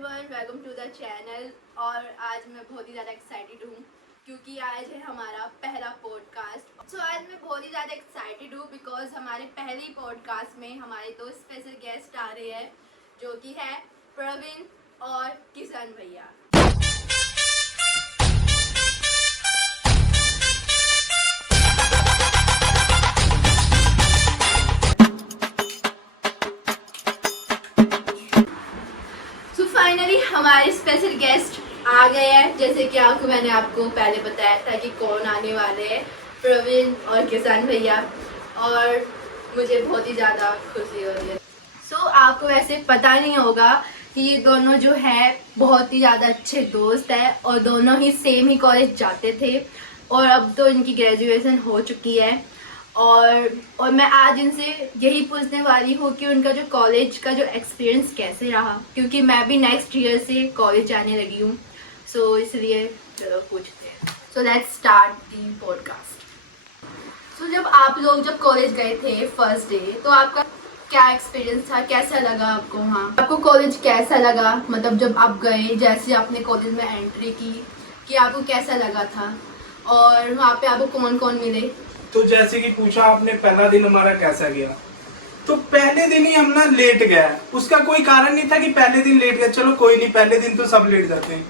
Everyone, welcome to the channel. और आज मैं बहुत ही ज़्यादा एक्साइटेड हूँ क्योंकि आज है हमारा पहला पॉडकास्ट। आज मैं बहुत ही ज़्यादा एक्साइटेड हूँ बिकॉज हमारे पहली पॉडकास्ट में हमारे दो स्पेशल गेस्ट आ रहे हैं जो कि है प्रवीण और किशन भैया। फाइनली हमारे स्पेशल गेस्ट आ गए हैं। जैसे कि मैंने आपको पहले बताया था कि कौन आने वाले हैं, प्रवीण और किशन भैया, और मुझे बहुत ही ज़्यादा खुशी हो रही है। आपको वैसे पता नहीं होगा कि ये दोनों जो है बहुत ही ज़्यादा अच्छे दोस्त हैं और दोनों ही सेम ही कॉलेज जाते थे और अब तो इनकी ग्रेजुएशन हो चुकी है। और मैं आज इनसे यही पूछने वाली हूँ कि उनका जो कॉलेज का जो एक्सपीरियंस कैसे रहा, क्योंकि मैं भी नेक्स्ट ईयर से कॉलेज जाने लगी हूँ। इसलिए चलो पूछते हैं। Let's start the podcast. जब आप लोग जब कॉलेज गए थे फर्स्ट डे, तो आपका क्या एक्सपीरियंस था? कैसा लगा आपको वहाँ? आपको कॉलेज कैसा लगा? मतलब जब आप गए, जैसे आपने कॉलेज में एंट्री की, कि आपको कैसा लगा था और वहाँ पे आपको कौन कौन मिले? तो जैसे कि पूछा आपने पहला दिन हमारा कैसा गया, तो पहले दिन ही हम ना लेट गए। उसका कोई कारण नहीं था कि पहले दिन लेट गए, चलो कोई नहीं, पहले दिन तो सब लेट जाते हैं।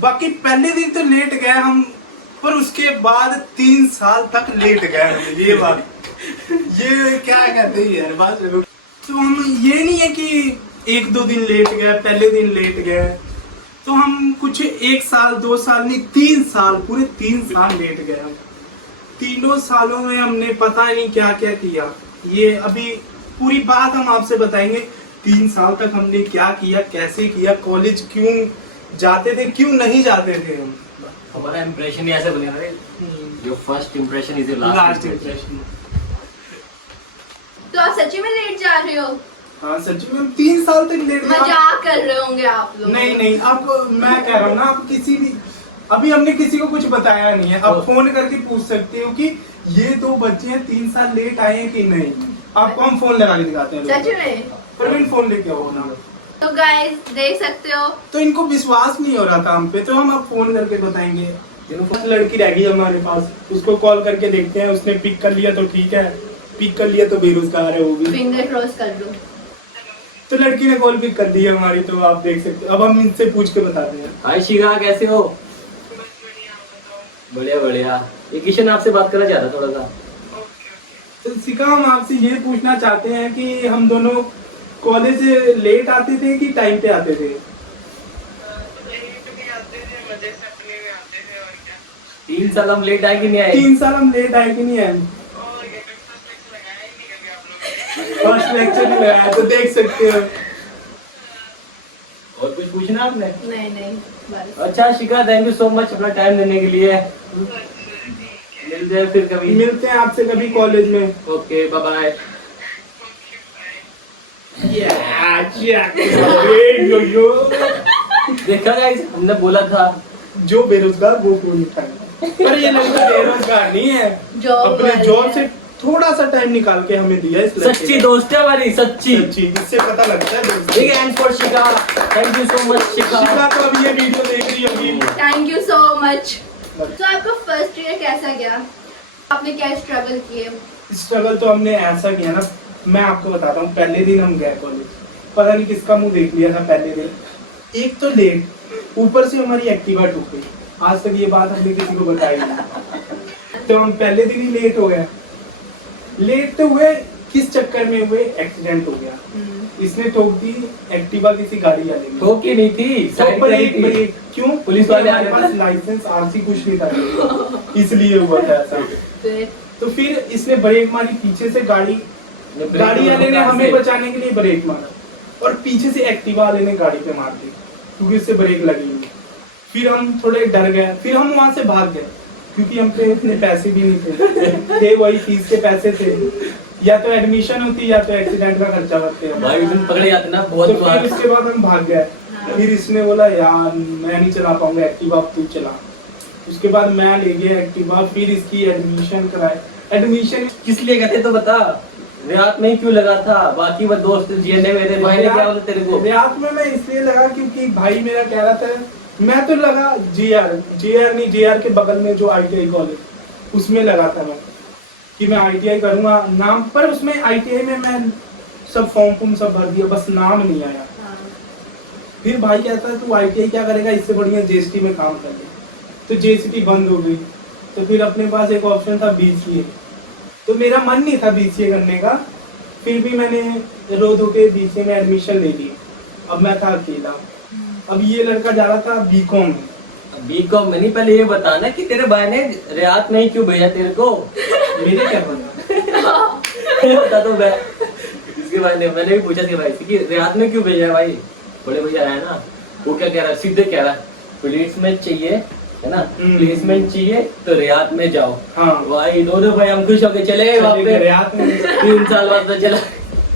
बाकी पहले दिन तो लेट गए हम, पर उसके बाद 3 साल तक लेट गए हम। ये बात ये क्या कहते हैं यार बात। तो हम ये नहीं है कि 1-2 दिन लेट गए, पहले दिन लेट गए, तो हम कुछ 1 साल 2 साल नहीं 3 साल, पूरे 3 साल लेट गए हम। तीनों सालों में हमने पता नहीं क्या क्या किया, ये अभी पूरी बात हम आपसे बताएंगे। 3 साल तक हमने क्या किया, कैसे किया, कॉलेज क्यों जाते थे, क्यों नहीं जाते थे हम। हमारा इम्प्रेशन ही ऐसे बने रहे, जो first impression is last impression. तो आप सच्ची में लेट जा रहे हो? हाँ सच्ची में 3 साल तक लेट। मजाक कर रहे होंगे आप लोग। नहीं, आपको मैं कह रहा हूँ ना, आप किसी भी अभी हमने किसी को कुछ बताया नहीं है। आप फोन करके पूछ सकते हो कि ये 2 बच्चे हैं 3 साल लेट आए हैं कि नहीं। आपको हम फोन लगा के दिखाते हैं। सच में? प्रवीण फोन लेके आओ ना। तो गाइस देख सकते हो, तो इनको विश्वास नहीं हो रहा था हम पे, तो हम अब फोन करके बताएंगे। लड़की रह गई हमारे पास, उसको कॉल करके देखते हैं। उसने पिक कर लिया तो ठीक है, पिक कर लिया तो बेरोजगार है वो भी। फिंगर क्रॉस कर दो। तो लड़की ने कॉल पिक कर दी है हमारी, तो आप देख सकते हो। अब हम इनसे पूछ के बताते हैं। हाय शिखा, कैसे हो? बढ़िया बढ़िया। ये किशन आपसे बात करना चाहता थोड़ा सा। तो शिखा, हम आपसे ये पूछना चाहते हैं कि हम दोनों कॉलेज लेट आते थे कि टाइम पे आते थे? 3 साल हम लेट आए कि नहीं आए? 3 साल हम लेट आए कि नहीं आए? फर्स्ट लेक्चर नहीं लगाया, तो देख सकते हो। और कुछ पूछना आपने? नहीं बस। अच्छा शिखा, थैंक यू सो मच अपना टाइम देने के लिए। मिलते हैं फिर कभी। मिलते हैं आपसे कभी कॉलेज में। Okay bye bye. देखा गाइस, हमने बोला था जो बेरोजगार वो क्यों नहीं खाएगा। पर ये लड़का बेरोजगार नहीं है, अपने जॉब से थोड़ा सा टाइम निकाल के हमें दिया। इस सच्ची दोस्त है हमारी, सच्ची जिससे पता लगता है। Big hand for Shikha, thank you so much Shikha. Shikha तो अभी ये वीडियो देख रही होगी। Thank you so much. तो आपका फर्स्ट ईयर कैसा गया? आपने क्या स्ट्रगल किए? स्ट्रगल तो हमने ऐसा किया ना, मैं आपको बताता हूँ। पहले दिन हम गए कॉलेज, पता नहीं किसका मुंह देख लिया था पहले दिन। एक तो लेट, ऊपर से हमारी एक्टिवा टूट गई। आज तक ये बात हमने किसी को बताई नहीं। तो हम पहले दिन ही लेट हो गए। लेट तो हुए, किस चक्कर में हुए, एक्सीडेंट हो गया। इसने ठोक दी एक्टिवा किसी गाड़ी वाले ने। ठोकी नहीं थी, साइड पे ही थी। क्यों? पुलिस वाले हमारे पास लाइसेंस आरसी कुछ नहीं था, इसलिए हुआ था ऐसा। तो फिर इसने ब्रेक मारी पीछे से, गाड़ी वाले ने हमें बचाने के लिए ब्रेक मारा और पीछे से एक्टिवा वाले ने गाड़ी पे मार दी क्योंकि इससे ब्रेक लगी नहीं। फिर हम थोड़े डर गए, फिर हम वहां से भाग गए क्योंकि हम पे इतने पैसे भी नहीं थे वही फीस के पैसे थे, या तो एडमिशन होती या तो एक्सीडेंट का खर्चा करते हैं भाई। उस दिन पकड़े जाते ना बहुत। तो फिर उसके बाद हम भाग गए। फिर इसने बोला यार मैं नहीं चला पाऊंगा एक्टिवा, अब तू चला। उसके बाद मैं ले गया एक्टिवा, फिर इसकी एडमिशन कराए। एडमिशन किस लिए गए थे तो बता। रियाद में ही क्यों लगा था? बाकी वो दोस्त जीने मेरे भाई ने क्या बोला तेरे को? रियाद में मैं इसलिए लगा क्योंकि भाई मेरा कह रहा था, मैं तो लगा जीआर के बगल में जो ITI कॉलेज उसमें लगा था मैं कि मैं ITI करूंगा नाम पर। उसमें ITI में मैं सब फॉर्म सब भर दिया, बस नाम नहीं आया। हाँ। फिर भाई कहता है तू ITI क्या करेगा, इससे बढ़िया JST में काम कर ले। तो JST बंद हो गई, तो फिर अपने पास एक ऑप्शन था BCA। तो मेरा मन नहीं था BCA करने का, फिर भी मैंने रो धो के BCA में एडमिशन ले लिया। अब मैं था अकेला, अब ये लड़का जा रहा था BCom में। बीकॉम में नहीं, पहले ये बताना कि तेरे भाई ने रियाद में ही क्यों भेजा तेरे को? मेरे क्या बना बता दो मैं, इसके भाई ने, मैंने भी पूछा इसके भाई से कि रियाद में क्यों भेजा है भाई? बड़े भैया है ना, वो क्या कह रहा है, सीधे कह रहा है प्लेसमेंट चाहिए, है ना, प्लेसमेंट चाहिए तो रियाद में जाओ। हाँ भाई दोनों भाई हम खुश होके चले गए वहाँ पे। रियाद में 3 साल बाद तो चला।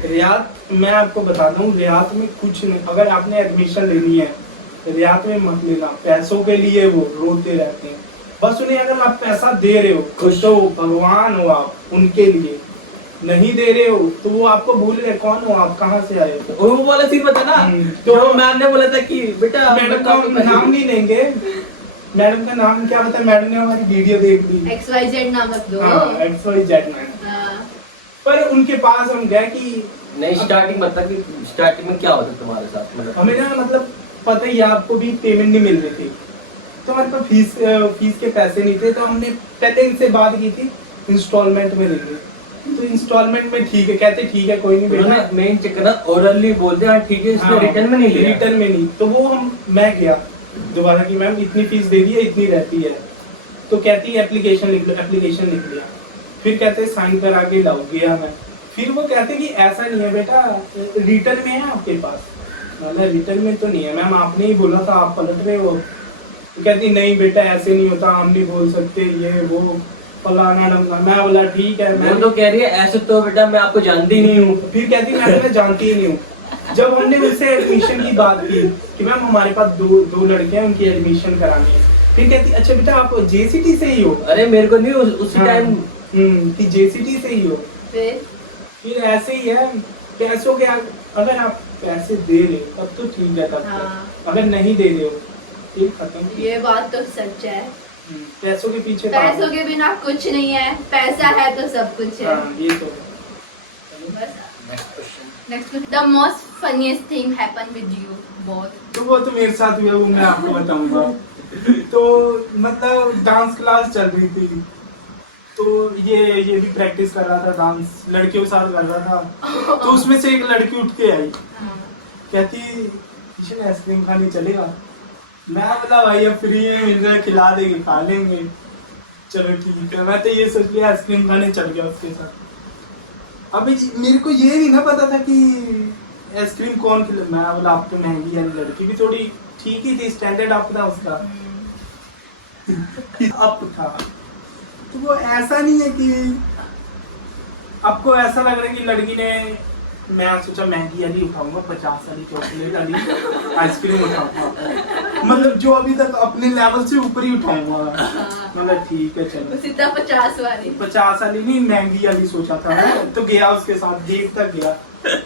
रियाद, मैं आपको बताता हूँ, रियाद में कुछ नहीं। अगर आपने एडमिशन लेनी है रियाद में मत लेना, पैसों के लिए वो रोते रहते हैं। बस उन्हें अगर आप पैसा दे रहे हो खुश तो भगवान हो आप उनके लिए, नहीं दे रहे हो तो वो आपको भूल रहे कौन हो आप, कहाँ से आए हो। और वो वाला सीन पता ना, तो तो मैम ने बोला था कि बेटा मैडम का नाम नहीं लेंगे, मैडम का नाम क्या बता, मैडम ने हमारी वीडियो देख ली, XYZ नाम रख दो। XYZ नाम। हाँ। पर उनके पास हम गए कि नहीं, स्टार्टिंग मतलब कि स्टार्टिंग में क्या होता तुम्हारे साथ? मतलब हमें ना, मतलब पता ही है आपको भी, पेमेंट नहीं मिल रही थी, तो हमारे पास फीस के पैसे नहीं थे। तो हमने पहले इनसे बात की थी इंस्टॉलमेंट में लेंगे, तो इंस्टॉलमेंट में ठीक है, कहते ठीक है कोई नहीं बेटा। मेन चक्कर ना ओरली बोलते हैं ठीक है, इसमें रिटर्न में नहीं लिया। रिटर्न में नहीं, तो वो मैं गया दोबारा कि मैम इतनी फीस दे दी है, इतनी रहती है। तो कहती है एप्लीकेशन लिख लो, एप्लीकेशन लिख लिया। फिर कहते साइन करा के लाओ, गया मैं। फिर वो कहते कि ऐसा नहीं है बेटा, रिटर्न में है आपके पास। मतलब रिटर्न में तो नहीं है मैम, आपने ही बोला था, आप पलट रहे हो। तो कहती नहीं बेटा ऐसे नहीं होता, हम नहीं बोल सकते, ये वो फलाना ढमका। मैं बोला ठीक है। मैं तो कह रही है ऐसे तो बेटा मैं आपको जानती नहीं हूँ। फिर कहती मैं तुम्हें जानती ही नहीं हूँ। जब हमने उनसे एडमिशन की बात की कि मैम हमारे पास दो लड़के हैं, उनकी एडमिशन करानी है। फिर कहती अच्छा बेटा आप JCT से ही हो? अरे मेरे को नहीं उसी टाइम कि JCT से ही हो। फिर ऐसे ही है, पैसों के अगर आप पैसे दे रहे हो तब तो ठीक है, तब हाँ। अगर नहीं दे रहे हो ठीक खत्म। ये बात तो सच है, पैसों के पीछे पैसों के बिना कुछ नहीं है, पैसा है तो सब कुछ है। हाँ, ये तो next the most funniest thing happen with you both. तो वो तो मेरे साथ हुआ, वो मैं आपको बताऊंगा। तो मतलब डांस क्लास चल रही थी, तो ये भी प्रैक्टिस कर रहा था डांस, लड़कियों के साथ कर रहा था। तो उसमें से एक लड़की उठ के आई, कहती किशन आइसक्रीम खाने चलेगा? मैं बोला भाई अब फ्री है, मिल रहा है, खिला देंगे, खा लेंगे, चलो ठीक है। मैं तो ये सोच लिया आइसक्रीम खाने चल गया उसके साथ। अभी मेरे को ये नहीं ना पता था कि आइसक्रीम कौन खिला। मैं बोला आप तो महंगी है, लड़की भी थोड़ी ठीक ही थी, स्टैंडर्ड अप था उसका। अप था, तो वो ऐसा नहीं है कि आपको ऐसा लग रहा है कि लड़की ने, मैं सोचा महंगी वाली उठाऊंगा, 50 वाली चॉकलेट वाली आइसक्रीम उठाऊंगा, मतलब जो अभी तक अपने लेवल से ऊपर ही उठाऊंगा। मतलब ठीक है चलो, सीधा 50 वाली 50 वाली नहीं, महंगी वाली सोचा था मैं। तो गया उसके साथ, गेट तक गया,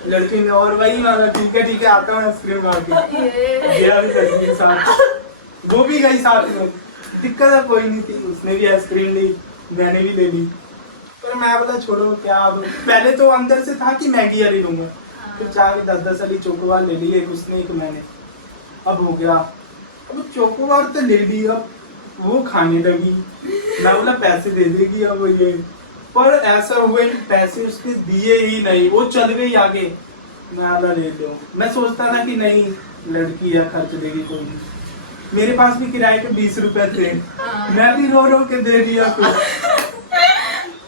लड़की ने और वही माना ठीक है आता हूँ आइसक्रीम खा के। गया भी लड़की के साथ, वो भी गई साथ में, दिक्कत कोई नहीं थी, उसने भी आइसक्रीम ली, मैंने भी ले ली। पर मैं बोला छोड़ो क्या, पहले तो अंदर से था कि मैगी वाली लूंगा, फिर चाह के 10 वाली चोकोबार ले ली, एक उसने एक मैंने। अब हो गया, अब चोकोबार तो ले ली, अब वो खाने लगी। मैं बोला पैसे दे देगी अब ये, पर ऐसा हुआ पैसे उसने दिए ही नहीं, वो चल गई आगे। मैं बोला ले लो, मैं सोचता था कि नहीं लड़की है खर्च देगी कोई नहीं। मेरे पास भी किराए के 20 रुपए थे, मैं भी रो के दे दिया कुछ।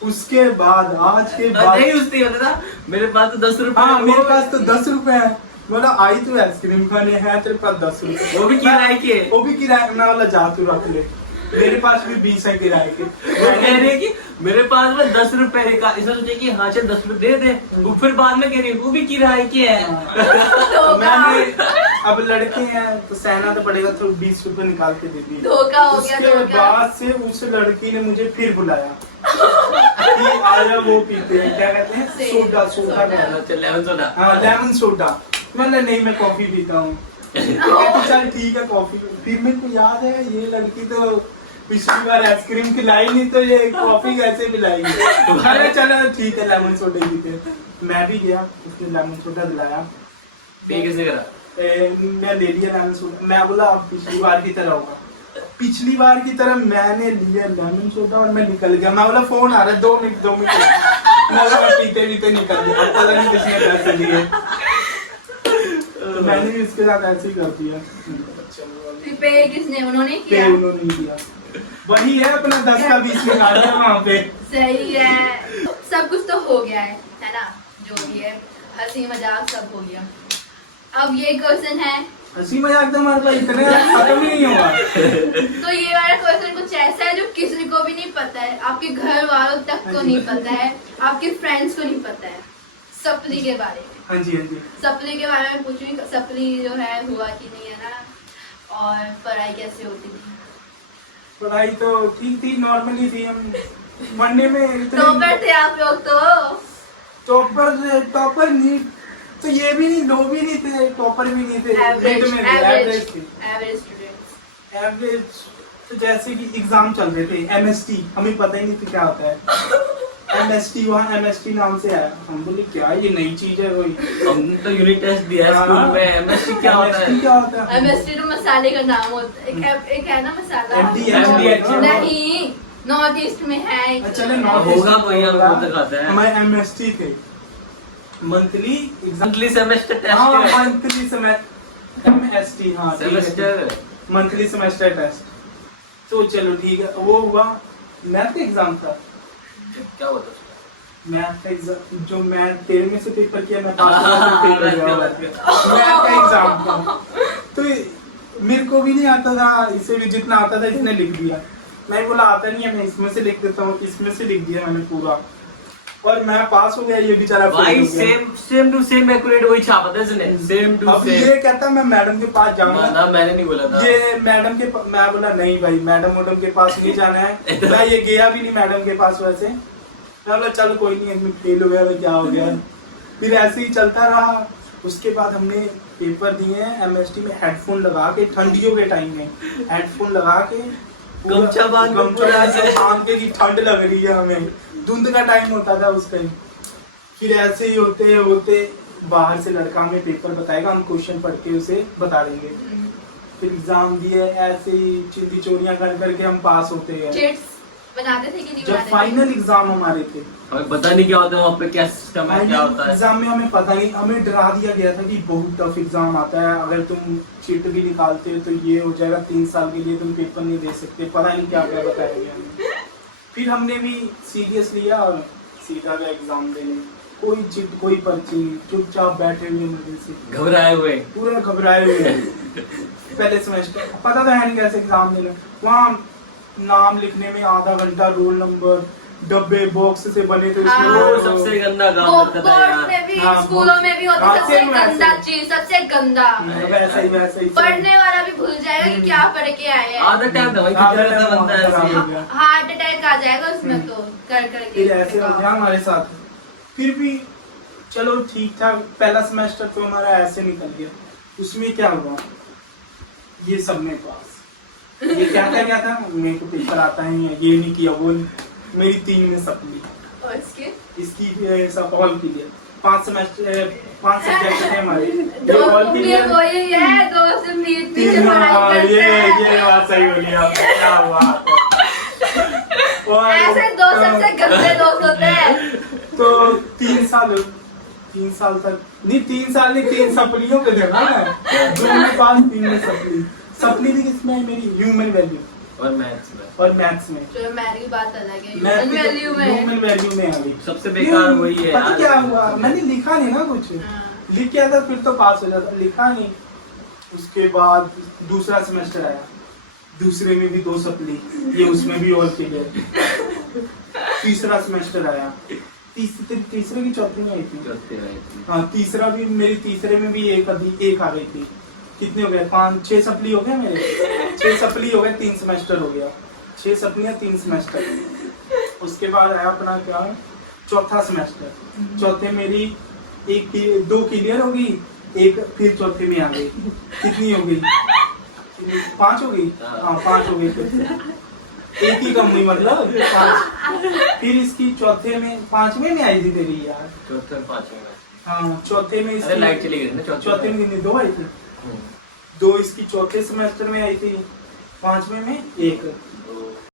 उसके बाद आज के बाद नहीं उसने होता था मेरे पास तो 10 रुपए। हाँ मेरे पास तो 10 रुपए है। बोला आई तू आइसक्रीम खाने है, तेरे पास 10 रुपए, वो भी किराए के, वो भी किराए। मैं बोला जा तू रख ले। मेरे पास भी 20 है किराए के। वो कह रही है कि मेरे पास में 10 रुपए का, इसने सोचा कि हाँ चल 10 रुपए दे दे, वो फिर बाद में कह रही है वो भी किराए की है। मैंने अब लड़के हैं तो सहना तो पड़ेगा, तो 20 रुपए निकाल के दे दिए। धोखा हो गया, उसके धोखा। बाद से उस लड़की ने मुझे फिर बुलाया कि आजा वो पीते हैं, क्या कहते हैं, सोडा, सोडा का। चल लेमन सोडा। हाँ लेमन सोडा। मैंने नहीं, मैं कॉफी पीता हूँ। कहती चल ठीक है कॉफी। फिर मेरे को याद है ये लड़की तो पिछली बार आइसक्रीम खिलाई नहीं तो ये कॉफी कैसे पिलाएगी। अरे चलो ठीक है लेमन सोडा ही पीते। मैं भी गया, उसने लेमन सोडा दिलाया। पे कैसे करा? मैं ले लिया लेमन सोडा। मैं बोला अब पिछली बार की तरह होगा। पिछली बार की तरह मैंने लिया लेमन सोडा और मैं निकल गया। मैं बोला फोन आ रहा है, 2 मिनट। मैं पीते पीते निकल गया, पता नहीं किसने पैसे लिए। तो मैंने भी इसके साथ ऐसे ही कर दिया। फिर पे किसने, उन्होंने पे किया? उन्होंने दिया। वही है अपना 10 का 20 निकाल दिया वहाँ पे। सही है, सब कुछ तो हो गया है ना, जो भी है हंसी मजाक सब हो गया। अब ये क्वेश्चन है, हंसी मजाक तो हमारे पास इतने खत्म ही नहीं हुआ। तो ये वाला क्वेश्चन कुछ ऐसा है जो किसी को भी नहीं पता है, आपके घर वालों तक को नहीं पता है, आपके फ्रेंड्स को नहीं पता है, सपली के बारे में। हाँ जी, हाँ जी। सपली के बारे में पूछूंगी, सपली जो है हुआ कि नहीं है ना, और पढ़ाई कैसे होती थी? पढ़ाई तो ठीक थी, नॉर्मली थी। हम पढ़ने में टॉपर थे आप लोग तो। टॉपर नहीं तो ये भी नहीं, लो भी नहीं थे, टॉपर भी नहीं थे, एवरेज मिड में थे, एवरेज थे। Average students. एवरेज तो जैसे कि एग्जाम चल रहे थे, एमएसटी, हमें पता ही नहीं था क्या होता है। एमएसटी, वहाँ एमएसटी नाम से आया। हम बोले क्या ये नई चीज है कोई। हमने तो यूनिट टेस्ट दिया है स्कूल में। एमएसटी क्या होता है? क्या होता है? एमएसटी तो मसाले का नाम होता है, एक है ना मसाला। MD नहीं, नॉर्थ ईस्ट में है। चले नॉर्थ होगा कोई, हम खुद तक आता है। हमारे एमएसटी थे, monthly exam, monthly semester test हाँ है। मंथली सेमेस्टर, एमएसटी, हाँ सेमेस्टर मंथली सेमेस्टर टेस्ट। तो चलो ठीक है, वो हुआ। मैथ का एग्जाम था, क्या होता है? मैथ का एग्जाम, जो मैं 13 में से पेपर किया, मैं पास हुआ, मैथ का एग्जाम था। तो मेरे को भी नहीं आता था, इसे भी जितना आता था इसने लिख दिया। मैं बोला आता नहीं है, मैं इसमें से लिख देता हूँ, इसमें से लिख दिया मैंने पूरा, और मैं पास हो गया। ये बेचारा भाई सेम टू सेम एक्यूरेट वही छापा था इसने, सेम टू अब सेम। ये कहता मैं मैडम के पास जाऊंगा ना, मैंने नहीं बोला था। ये मैडम के मैं बोला नहीं भाई, मैडम के पास नहीं जाना है। मैं ये गया भी नहीं मैडम के पास। वैसे मैं बोला चलो कोई नहीं, इसमें फेल हो गया तो क्या हो गया। फिर ऐसे ही चलता रहा। उसके बाद हमने पेपर दिए एमएसटी में, हेडफोन लगा के, ठंडियों के टाइम में हेडफोन लगा के, गमछा बांध के की ठंड लग रही है हमें, धुंध का टाइम होता था उस टाइम। फिर ऐसे ही होते होते बाहर से लड़का हमें पेपर बताएगा, हम क्वेश्चन पढ़ के उसे बता देंगे। फिर एग्जाम दिए, ऐसे ही चिंदी चोरियां कर करके हम पास होते गए। चिट्स बनाते थे कि नहीं जब बनाते थे? फाइनल एग्जाम हमारे थे, हमें पता नहीं क्या होता है वहाँ पे, क्या सिस्टम है, क्या होता है। एग्जाम में हमें पता नहीं, हमें डरा दिया गया था कि बहुत टफ एग्जाम आता है, अगर तुम चीट भी निकालते हो तो ये हो जाएगा, 3 साल के लिए तुम पेपर नहीं दे सकते, पता नहीं क्या क्या बताया गया हमें। फिर हमने भी सीरियस लिया और सीधा गया एग्जाम देने। कोई चिट, कोई पर्ची, चुपचाप बैठे हुए मजे से, घबराए हुए, पूरे घबराए हुए। पहले सेमेस्टर पता था है नहीं कैसे एग्जाम देना। वहाँ नाम लिखने में आधा घंटा, रोल नंबर, डब्बे बॉक्स से बने थे हाँ। वो सबसे गंदा काम होता था बोर्ड यार। में भी, हाँ, स्कूलों में भी होता हाँ, है, सबसे सेम वैसे। गंदा चीज, सबसे गंदा। वैसा ही पढ़ने वाला भी भूल जाएगा कि क्या पढ़ के आए हैं। आधा टाइम था भाई, आधा कितना टाइम बनता है खराब ऐसे। हो गया। हार्ट अटैक आ जाएगा उसमें तो कर करके। फिर ऐसे हो गया हमारे साथ। फिर भी चलो ठीक था, पहला सेमेस्टर तो हमारा ऐसे निकल गया। उसमें क्या हुआ, ये सब में पास, ये क्या था, मेरे को पेपर आता है, ये नहीं किया, वो नहीं। मेरी 3 में सप्ली, और इसके इसकी सब ऑल क्लियर। 5 सब्जेक्ट थे हमारे, दो ऑल ये क्लियर। वही है, 2 से मीट तीन, हाँ, ये बात सही बोली आपने, क्या बात है। और ऐसे 2 सबसे गंदे दोस्त होते हैं। तो 3 साल तक नहीं, 3 साल नहीं, 3 सप्लियों के थे ना, 2 में पास, 3 में सप्ली। सप्ली भी किसमें है मेरी, ह्यूमन वैल्यू और मैथ्स में, और मैथ्स में। चलो मैथ की बात अलग है, मैथ ह्यूमन वैल्यू में। ह्यूमन वैल्यू में आ गई। सबसे बेकार वही है पता यार। क्या हुआ, मैंने लिखा नहीं ना कुछ, हाँ। लिख के आता फिर तो पास हो जाता, लिखा नहीं। उसके बाद दूसरा सेमेस्टर आया, दूसरे में भी 2 सप्ली, ये उसमें भी ऑल क्लियर। तीसरा सेमेस्टर आया, तीसरे की चौथे में आई थी। हाँ तीसरा भी, मेरी तीसरे में भी एक आ गई थी। कितने हो गए, 5-6 सप्ली हो गए मेरे, 6 सप्ली हो गए, 3 सेमेस्टर हो गया, 6 सप्लियां 3 सेमेस्टर। उसके बाद आया अपना क्या चौथा सेमेस्टर। चौथे मेरी 2 क्लियर हो गई, एक फिर चौथे में आ गई। कितनी हो गई, 5 हो गई। हाँ 5 हो गई, फिर एक ही कम हुई, मतलब 5। फिर इसकी चौथे में 5वें में आई थी तेरी यार, चौथे में 5वें में। हाँ चौथे में इसकी लाइट चली गई ना चौथे में कितनी, 2 आई थी। 2 इसकी चौथे सेमेस्टर में आई थी, 5वें में 1।